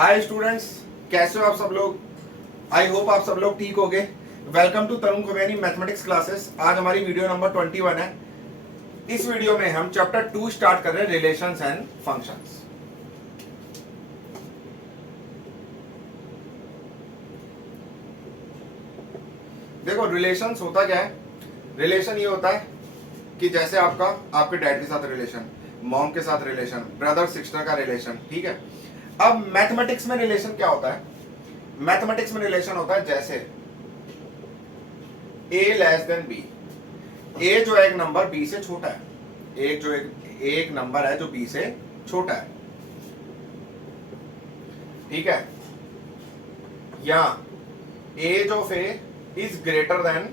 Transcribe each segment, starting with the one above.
Hi students, कैसे हो आप सब लोग। आई होप आप सब लोग ठीक होगे। Welcome to Tarun Khubaini mathematics classes. आज हमारी वीडियो नंबर 21 है। इस वीडियो में हम चैप्टर 2 स्टार्ट कर रहे हैं, रिलेशंस एंड फंक्शंस। देखो रिलेशंस होता क्या है। रिलेशन ये होता है कि जैसे आपके डैड के साथ रिलेशन, मॉम के साथ रिलेशन, ब्रदर सिस्टर का रिलेशन, ठीक है। अब मैथमेटिक्स में रिलेशन क्या होता है। मैथमेटिक्स में रिलेशन होता है जैसे a less than b। a जो है एक नंबर b से छोटा है, एक नंबर है जो b से छोटा है, ठीक है। या age of a is greater than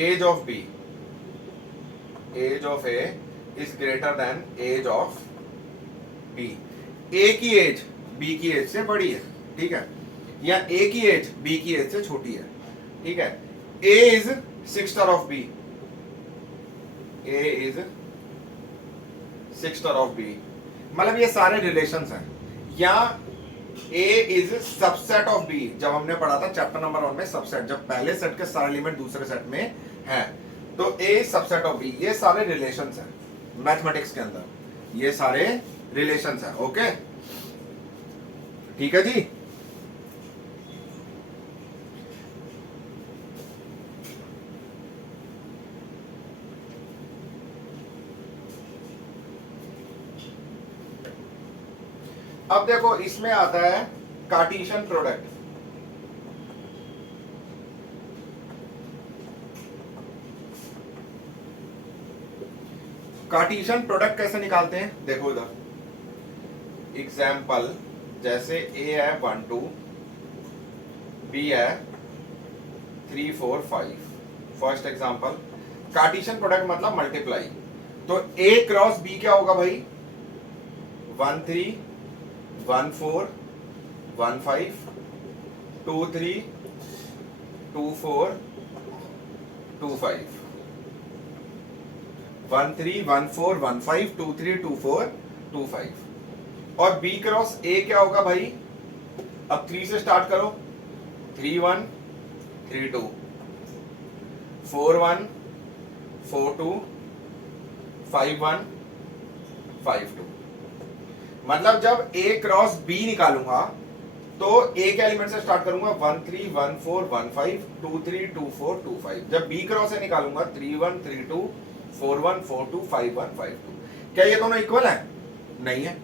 age of b। Age of a is greater than age of b। a की एज b की एज से बड़ी है, ठीक है। या a की एज b की एज से छोटी है, ठीक है। a is sister of b। a is sister of b, मतलब ये सारे रिलेशंस हैं। या a is subset of b। जब हमने पढ़ा था चैप्टर नंबर 1 में सबसेट, जब पहले सेट के सारे एलिमेंट दूसरे सेट में हैं, तो a सबसेट ऑफ b। ये सारे रिलेशंस हैं मैथमेटिक्स के अंदर, ये सारे रिलेशंस हैं। ओके, ठीक है जी। अब देखो इसमें आता है कार्टेशियन प्रोडक्ट। कार्टेशियन प्रोडक्ट कैसे निकालते हैं, देखो इधर एग्जाम्पल, जैसे a है 1 2, b है 3 4 5। फर्स्ट एग्जाम्पल, कार्टेशियन प्रोडक्ट मतलब मल्टीप्लाई। तो a क्रॉस b क्या होगा भाई, 1 3 1 4 1 5 2 3 2 4 2 5। 1 3 1 4 1 5 2 3 2 4 2 5। और b क्रॉस a क्या होगा भाई, अब 3 से स्टार्ट करो, 3 1 3 2 4 1 4 2 5 1 5 2। मतलब जब a क्रॉस b निकालूंगा तो a के एलिमेंट से स्टार्ट करूंगा 1 3 1 4 1 5 2 3 2 4 2 5। जब b क्रॉस से निकालूंगा 3 1 3 2 4 1 4 2 5 1 5 2। क्या ये दोनों इक्वल है? नहीं है,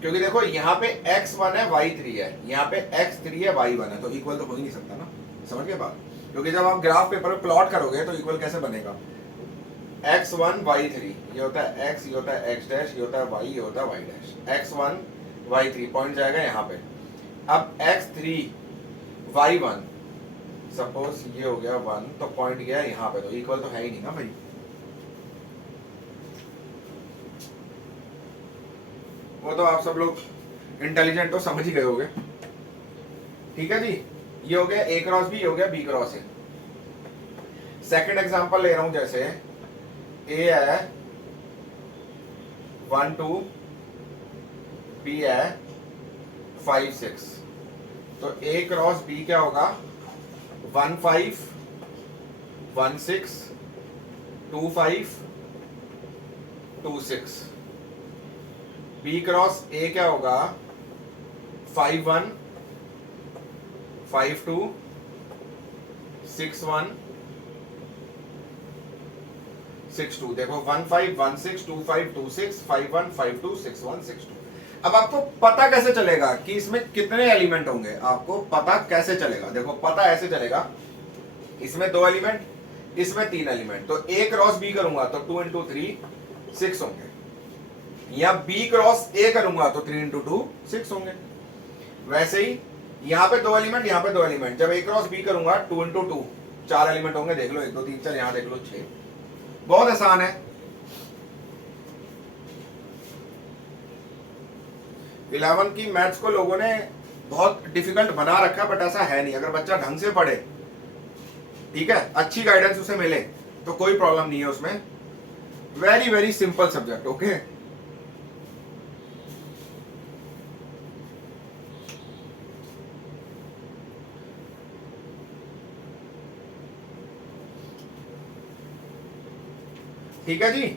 क्योंकि देखो यहाँ पे x1 है y3 है, यहाँ पे x3 है y1 है, तो इक्वल तो हो ही नहीं सकता ना। समझ गए बात? क्योंकि जब आप ग्राफ पेपर में प्लॉट करोगे तो इक्वल कैसे बनेगा, x1 y3 ये होता है x, ये होता है x डैश, ये होता है y, ये होता है y dash. x1 y3 point जाएगा यहाँ पे। अब x3 y1 सपोज ये हो गया 1, तो पॉइंट गया यहाँ पे, तो इक्वल तो है ही नहीं ना भाई। वो तो आप सब लोग इंटेलिजेंट तो समझ ही गए होगे, ठीक है जी। ये हो गया a क्रॉस b, ये हो गया b cross a। Second example ले रहा हूं, जैसे a है 1 2, b है 5 6। तो a क्रॉस b क्या होगा, 1 5 1 6 2 5 2 6। b क्रॉस a क्या होगा, 5 1 5 2 6 1 6 2। देखो 1 5 1 6 2 5 2 6 5 1 5 2 6 1 6 2। अब आपको पता कैसे चलेगा कि इसमें कितने एलिमेंट होंगे, आपको पता कैसे चलेगा। देखो पता ऐसे चलेगा, इसमें 2 एलिमेंट, इसमें 3 एलिमेंट, तो a क्रॉस b करूंगा तो 2 इंटू 3 6 होंगे, या b क्रॉस a करूंगा तो 3 इंटू 2 6 होंगे। वैसे ही यहाँ पे 2 एलिमेंट, यहाँ पे 2 एलिमेंट, जब a क्रॉस b करूंगा 2 इंटू 2 4 एलिमेंट होंगे। देख लो 1 2 3 4, यहाँ देख लो 6। बहुत आसान है। 11 की मैथ्स को लोगों ने बहुत डिफिकल्ट बना रखा, बट ऐसा है नहीं। अगर बच्चा ढंग से पढ़े, ठीक है, अच्छी गाइडेंस उसे मिले, तो कोई प्रॉब्लम नहीं है उसमें। Very very simple subject. Okay, ठीक है जी।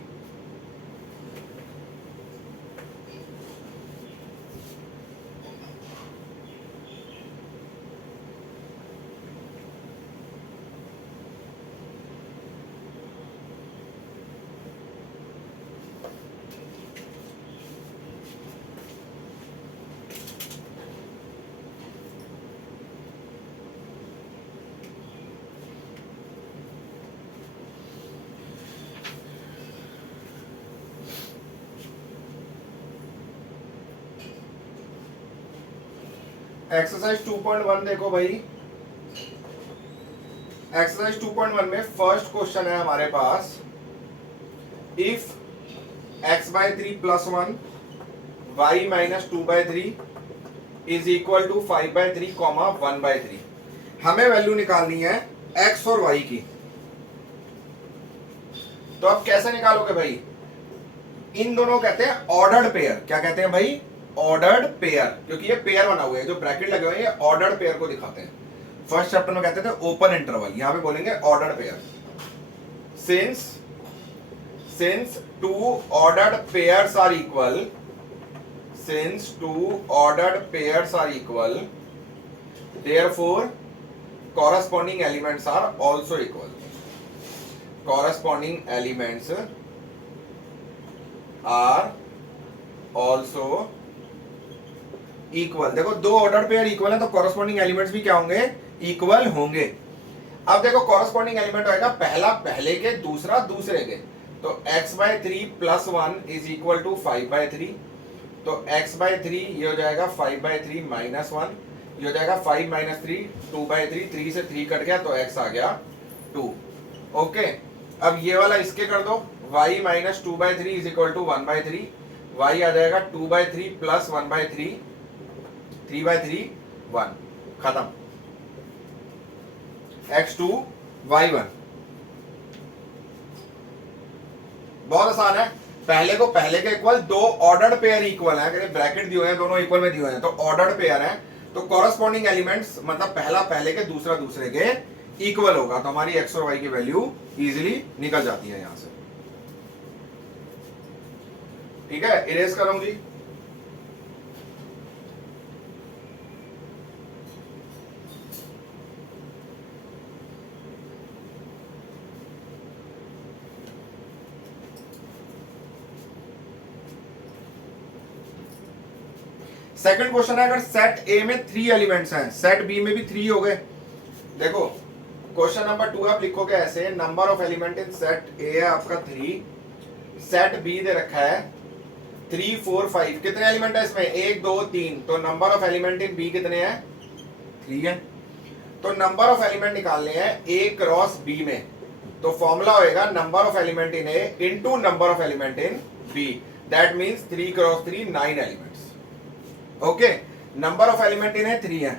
एक्सरसाइज 2.1 देखो भाई। एक्सरसाइज 2.1 में फर्स्ट क्वेश्चन है हमारे पास, if x/3 + 1 y - 2/3 is equal to 5/3, 1/3। हमें वैल्यू निकालनी है x और y की। तो अब कैसे निकालोगे भाई? इन दोनों कहते हैं ऑर्डर्ड पेयर। क्या कहते हैं भाई? ऑर्डर्ड पेयर, क्योंकि ये पेयर बना हुआ है, जो ब्रैकेट लगे हुए हैं ये ऑर्डर्ड पेयर को दिखाते हैं। फर्स्ट चैप्टर में कहते थे ओपन इंटरवल, यहां पे बोलेंगे ordered pair. Since two ordered pairs are equal, since two ordered pairs are equal, therefore corresponding elements are also equal, corresponding elements are also equal. देखो दो ऑर्डर पेयर इक्वल है तो कॉरस्पॉन्डिंग एलिमेंट्स भी क्या होंगे? इक्वल होंगे। अब देखो कॉरस्पॉन्डिंग एलिमेंट होएगा पहला पहले के, दूसरा दूसरे के। तो x/3 + 1 इज इक्वल टू 5/3। तो x/3 ये हो जाएगा 5/3 - 1, ये हो जाएगा 5 - 3 2/3, 3 से 3 कट गया तो x आ गया 2। ओके, अब ये वाला इसके कर दो, y - 2/3 is equal to 1/3, y आ जाएगा 2/3 + 1/3, 3/3 1, खत्म। x2 y1। बहुत आसान है, पहले को पहले के इक्वल, दो ऑर्डर्ड पेयर इक्वल है, ब्रैकेट दिए हैं, दोनों इक्वल में दिए हैं तो ऑर्डर्ड पेयर है, तो कॉरस्पॉन्डिंग एलिमेंट्स मतलब पहला पहले के, दूसरा दूसरे के इक्वल होगा। तो हमारी x और y की वैल्यू इजीली निकल जाती है यहां से। ठीक है, इरेज करूं जी। सेकंड क्वेश्चन है, अगर सेट ए में 3 एलिमेंट्स हैं, सेट बी में भी 3 हो गए। देखो क्वेश्चन नंबर 2 आप लिखोगे ऐसे, number of element in set ए है आपका 3, सेट बी दे रखा है 3 4 5। कितने एलिमेंट है इसमें? 1 2 3। तो number of element in B कितने हैं? 3 है। तो नंबर ऑफ एलिमेंट निकालने हैं ए क्रॉस बी में, तो फॉर्मूला होएगा number of element in A into number of element in B, that means 3 cross 3 9 elements. Okay, number of element in है 3 है।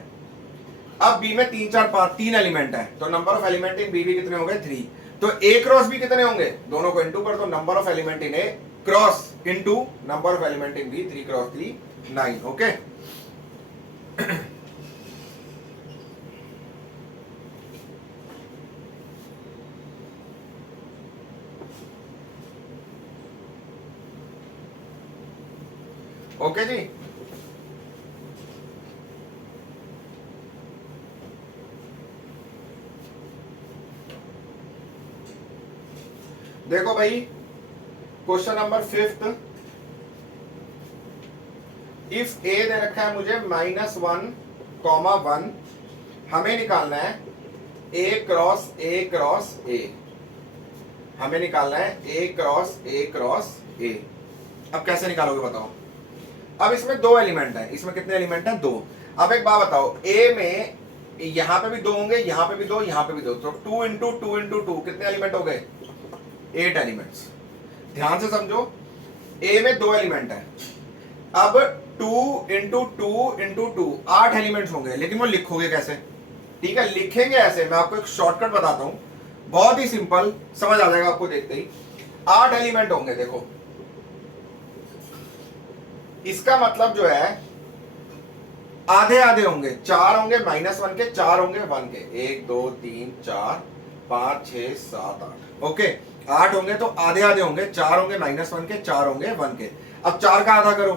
अब बी में 3 4 5 3 एलिमेंट है, तो number of element in B भी कितने हो गए? 3। तो ए क्रॉस बी कितने होंगे? दोनों को इनटू कर दो, number of element in A cross into number of element in B, 3 cross 3 9। Okay, okay जी। देखो भाई क्वेश्चन नंबर 5, इफ ए दे रखा है मुझे -1, 1, हमें निकालना है ए क्रॉस ए, हमें निकालना है ए क्रॉस ए। अब कैसे निकालोगे बताओ? अब इसमें 2 एलिमेंट है, इसमें कितने एलिमेंट हैं? 2। अब एक बात बताओ, ए में यहां पे भी 2 होंगे, यहां पे भी 2, यहां पे भी 2, तो 2 इंटू 2 इंटू 2 कितने एलिमेंट हो गए? 8 एलिमेंट्स। ध्यान से समझो, ए में 2 एलिमेंट है, अब 2 इंटू 2 इंटू 2 8 एलिमेंट्स होंगे, लेकिन वो लिखोगे कैसे? ठीक है, लिखेंगे ऐसे, मैं आपको एक शॉर्टकट बताता हूं, बहुत ही सिंपल, समझ आ जाएगा आपको देखते ही। 8 एलिमेंट होंगे, देखो इसका मतलब जो है आधे आधे होंगे, 4 होंगे -1 के, 4 होंगे 1 के, 1 2 3 4 5 6 7 8। ओके, 8 होंगे तो आधे आधे होंगे, 4 होंगे -1 के, 4 होंगे 1 के। अब 4 का आधा करो,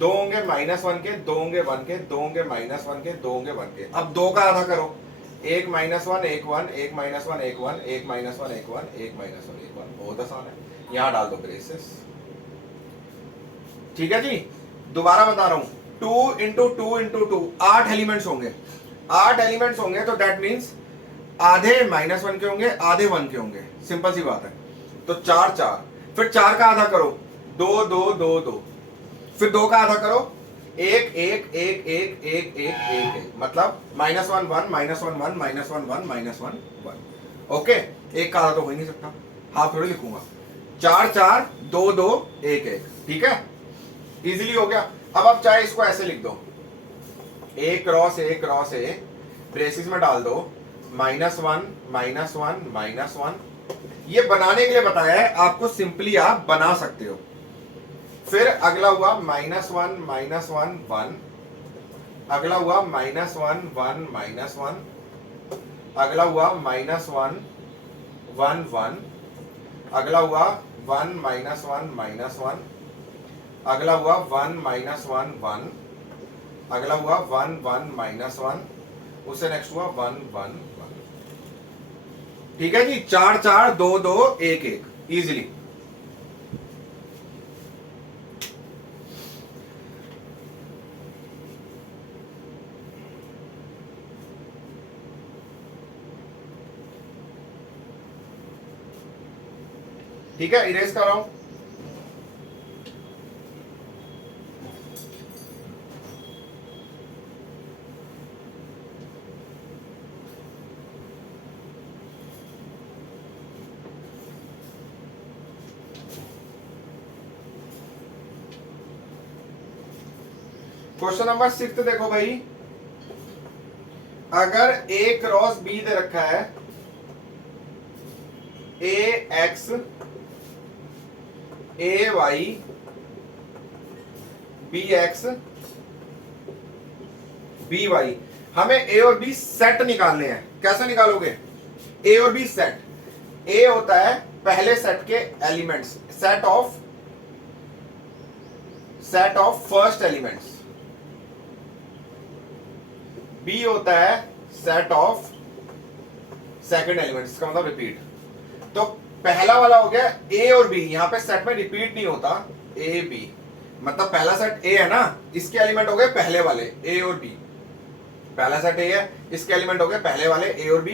2 होंगे -1 के, 2 होंगे 1 के, 2 होंगे -1 के, 2 होंगे 1 के। अब 2 का आधा करो, 1 -1 1 1 1 1 1 -1 1 1 1 -1 1 1 1 1। बहुत आसान है, यहां डाल दो ब्रेसेस। ठीक है जी, दोबारा बता रहा हूं, 2 इंटू 2 इंटू 2, 8 एलिमेंट्स होंगे। 8 एलिमेंट्स होंगे तो दैट मीन्स आधे -1 के होंगे, आधे 1 के होंगे। सिंपल सी बात है। तो 4 4, फिर 4 का आधा करो, 2 2 2 2, फिर 2 का आधा करो, 1 1 1 1 1 1 1 1, मतलब -1 1 -1 1 -1 1 -1 1। ओके, एक का आधा तो हो ही नहीं सकता, हाफ थोड़ी लिखूंगा। 4 4 2 2 1 1, ठीक है, इजीली हो गया। अब आप चाहे इसको ऐसे लिख दो, A क्रॉस A ब्रेसिस में डाल दो, -1 -1 -1। ये बनाने के लिए बताया है आपको, सिंपली आप बना सकते हो। फिर अगला हुआ -1 -1 1, अगला हुआ -1 1 -1, अगला हुआ -1 1 1, अगला हुआ 1 -1 -1, अगला हुआ 1 -1 1, अगला हुआ 1 1 -1, उससे नेक्स्ट हुआ 1 1 1। ठीक है जी, 4 4 2 2 1 1, इजीली। ठीक है, इरेज कर रहा हूं। क्वेश्चन नंबर 6 देखो भाई, अगर A क्रॉस B दे रखा है, AX AY BX BY, हमें A और B सेट निकालने हैं। कैसे निकालोगे? A और B सेट, A होता है पहले सेट के elements, set of first elements. B होता है सेट ऑफ सेकंड एलिमेंट्स, इसका मतलब रिपीट। तो पहला वाला हो गया A और B, यहां पे सेट में रिपीट नहीं होता, A B, मतलब पहला सेट A है ना, इसके एलिमेंट हो गए पहले वाले A और B। पहला सेट A है, इसके एलिमेंट हो गए पहले वाले A और B।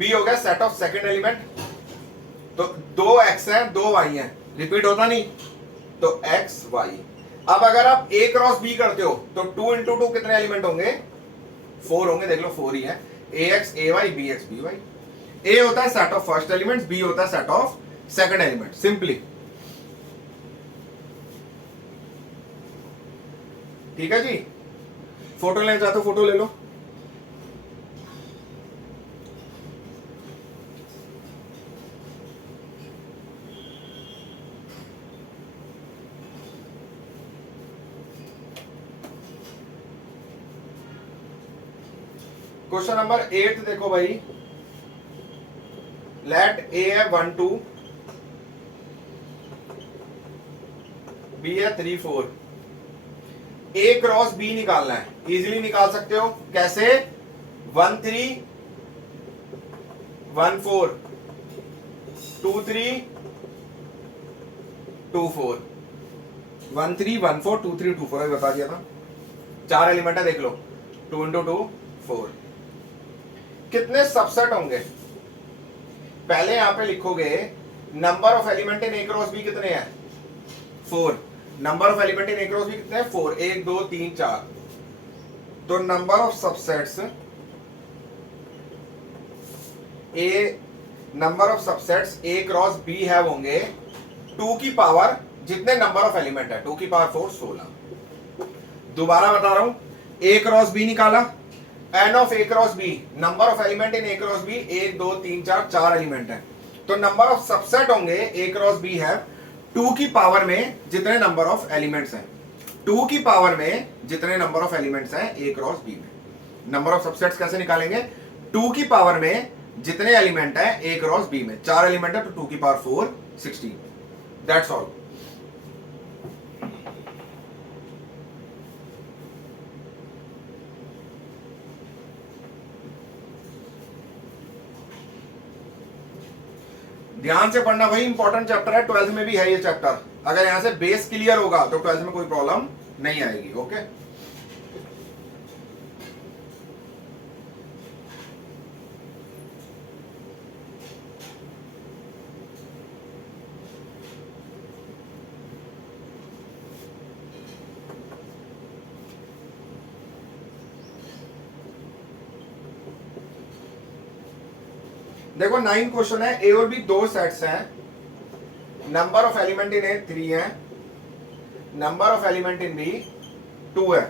B हो गया सेट ऑफ सेकंड एलिमेंट, तो 2 X है 2 Y है, रिपीट होता नहीं, तो X Y। अब अगर आप A क्रॉस B करते हो तो 2 इंटू 2 कितने एलिमेंट होंगे? 4 होंगे, देख लो 4 ही है। AX AY BX BY। A होता है set of first element, B होता है set of second element, simply. ठीक है जी, फोटो लेना चाहते हो फोटो ले लो। क्वेश्चन नंबर 8 देखो भाई, लेट A है 1 2, B है 3 4। A क्रॉस B निकालना है, इजीली निकाल सकते हो। कैसे? 1 3 1 4 2 3 2 4, 1 3 1 4 2 3 2 4, अभी बता दिया था। 4 एलिमेंट है, देख लो, 2 इंटू 2 4। कितने सबसेट होंगे? पहले यहां पे लिखोगे number of element in A cross B कितने हैं? 4। Number of element in A cross B कितने हैं? 4। 1 2 3 4। तो number of subsets A cross B है होंगे 2 की पावर, जितने नंबर ऑफ एलिमेंट है 2 की पावर 4 16। दोबारा बता रहा हूं, A क्रॉस B निकाला, N of A cross B, number of element in A cross B 1 2 3 4, 4 element है। तो नंबर ऑफ सबसेट होंगे A क्रॉस B है 2 की पावर में जितने नंबर ऑफ एलिमेंट्स हैं, 2 की पावर में जितने नंबर ऑफ एलिमेंट्स हैं A क्रॉस B में। नंबर ऑफ सबसेट्स कैसे निकालेंगे? 2 की पावर में जितने एलिमेंट है ए क्रॉस बी में, 4 एलिमेंट है तो 2 की पावर 4 16, दैट्स ऑल। ध्यान से पढ़ना भाई, इंपॉर्टेंट चैप्टर है, 12th में भी है ये चैप्टर। अगर यहां से बेस क्लियर होगा तो 12th में कोई प्रॉब्लम नहीं आएगी। ओके, देखो 9 क्वेश्चन है, ए और बी दो सेट्स हैं, number of element in A 3 है, number of element in B 2 है,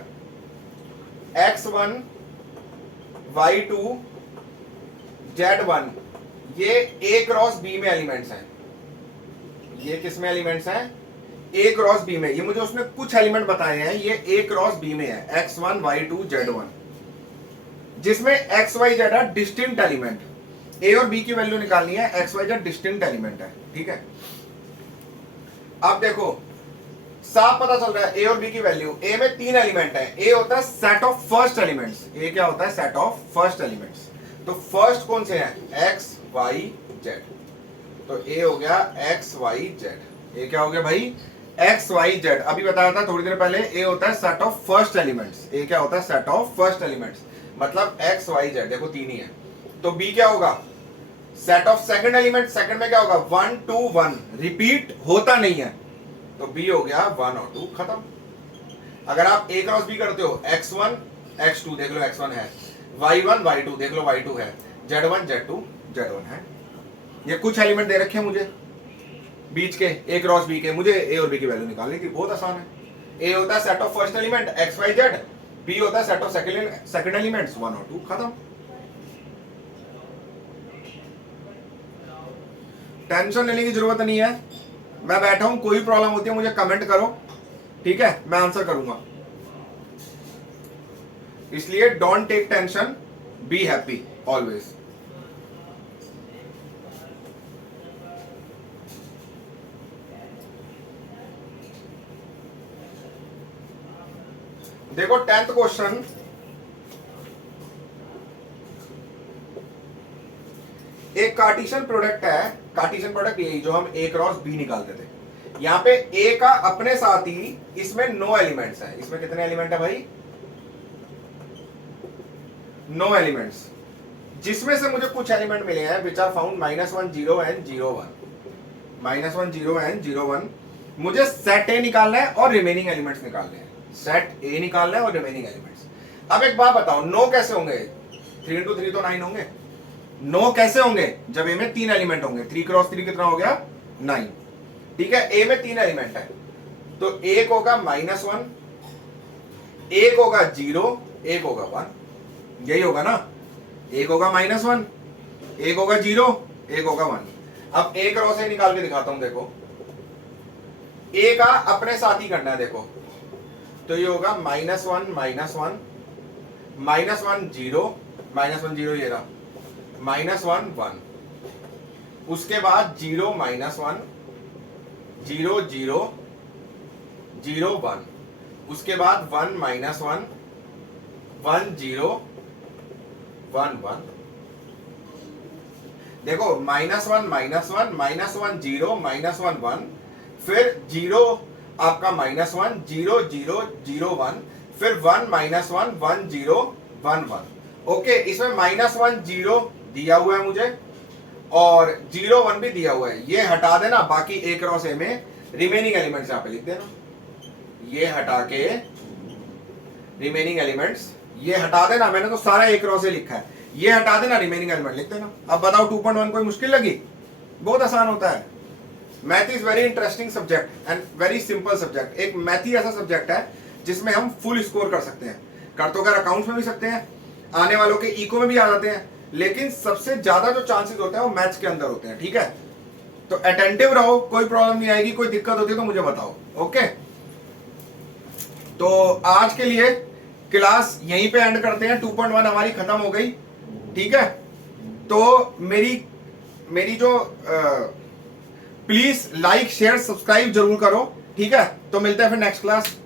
x1 y2 z1 ये ए क्रॉस बी में एलिमेंट्स हैं। ये किस में एलिमेंट्स हैं? ए क्रॉस बी में। ये मुझे उसने कुछ एलिमेंट बताए हैं, ये ए क्रॉस बी में है, x1 y2 z1, जिसमें x y z है डिस्टिंक्ट एलिमेंट। ए और बी की वैल्यू निकालनी है, X Y Z distinct element है, ठीक है। अब देखो साफ पता चल रहा है ए और बी की वैल्यू। ए में 3 एलिमेंट है, ए होता है set of first elements. A क्या होता है? Set of first elements. तो फर्स्ट कौन से हैं? X Y Z. तो ए हो गया एक्स वाई जेड। ए क्या हो गया भाई? X Y Z. अभी बताया था थोड़ी देर पहले, ए होता है set of first elements. A क्या होता है? सेट ऑफ फर्स्ट एलिमेंट्स, मतलब एक्स वाई जेड। देखो 3 ही है। तो बी क्या होगा? Set of second element. Second में क्या होगा? 1 2 1, रिपीट होता नहीं है, तो बी हो गया 1 और 2, खत्म। अगर आप ए क्रॉस बी करते हो, x1 x2 देख लो x1 है, y1 y2 देख लो y2 है, z1 z2 z1 है। ये कुछ एलिमेंट दे रखे हैं मुझे बीच के, ए क्रॉस बी के। मुझे ए और बी की वैल्यू निकालनी थी, बहुत आसान है। ए होता है set of first element X Y Z, B होता है सेट ऑफ सेकंड एलिमेंट्स 1 और 2, खत्म। टेंशन लेने की जरूरत नहीं है, मैं बैठा हूं। कोई प्रॉब्लम होती है मुझे कमेंट करो, ठीक है, मैं आंसर करूंगा। इसलिए don't take tension, be happy always. देखो 10th क्वेश्चन, एक कार्टेशियन प्रोडक्ट है। कार्टेशियन प्रोडक्ट यही जो हम ए क्रॉस बी निकालते थे। यहां पे ए का अपने साथ ही इसमें 9 एलिमेंट्स हैं। इसमें कितने एलिमेंट है भाई? 9 एलिमेंट्स, जिसमें से मुझे कुछ एलिमेंट मिले हैं which are found -1 0 and 0 1। -1 0 and 0 1 मुझे सेट ए निकालना है और रिमेनिंग एलिमेंट्स निकालने हैं। सेट ए निकालना है और रिमेनिंग एलिमेंट्स। अब एक बात बताओ, 9 कैसे होंगे? 3 × 3 तो 9 होंगे। 9 कैसे होंगे? जब ए में 3 एलिमेंट होंगे। 3 × 3 कितना हो गया? 9, ठीक है। ए में 3 एलिमेंट है, तो एक होगा -1, एक होगा 0, एक होगा 1। यही होगा ना? एक होगा -1, एक होगा 0, एक होगा 1। अब ए क्रॉस ए निकाल के दिखाता हूं। देखो ए का अपने साथ ही करना है। देखो तो ये होगा -1 -1 -1 0 -1 0, ये रहा -1 1। उसके बाद 0 -1 0 0 0 1। उसके बाद 1 -1 1 0 1 1। देखो -1 -1 -1 0 -1 1, फिर 0 आपका -1 0 0 0 1, फिर 1 -1 1 0 1 1। ओके, इसमें -1 0 दिया हुआ है मुझे और 0 1 भी दिया हुआ है। ये हटा देना, बाकी ए क्रॉस ए में रिमेनिंग एलिमेंट्स यहां पे लिख देना। ये हटा के रिमेनिंग एलिमेंट्स ये हटा देना। मैंने तो सारा ए क्रॉस ए लिखा है, ये हटा देना, रिमेनिंग एलिमेंट लिख देना। अब बताओ 2.1 कोई मुश्किल लगी? बहुत आसान होता है। Math is very interesting subject and very simple subject. एक मैथ ही ऐसा सब्जेक्ट है जिसमें हम फुल स्कोर कर सकते हैं। कर तो कर अकाउंट्स में भी सकते हैं, आने वालों के इको में भी आ जाते हैं, लेकिन सबसे ज्यादा जो चांसेस होते हैं वो मैथ्स के अंदर होते हैं, ठीक है। तो अटेंटिव रहो, कोई प्रॉब्लम नहीं आएगी। कोई दिक्कत होती है तो मुझे बताओ, ओके। तो आज के लिए क्लास यहीं पे एंड करते हैं। 2.1 हमारी खत्म हो गई, ठीक है। तो मेरी जो प्लीज लाइक शेयर सब्सक्राइब जरूर करो, ठीक है। तो मिलते हैं फिर नेक्स्ट क्लास।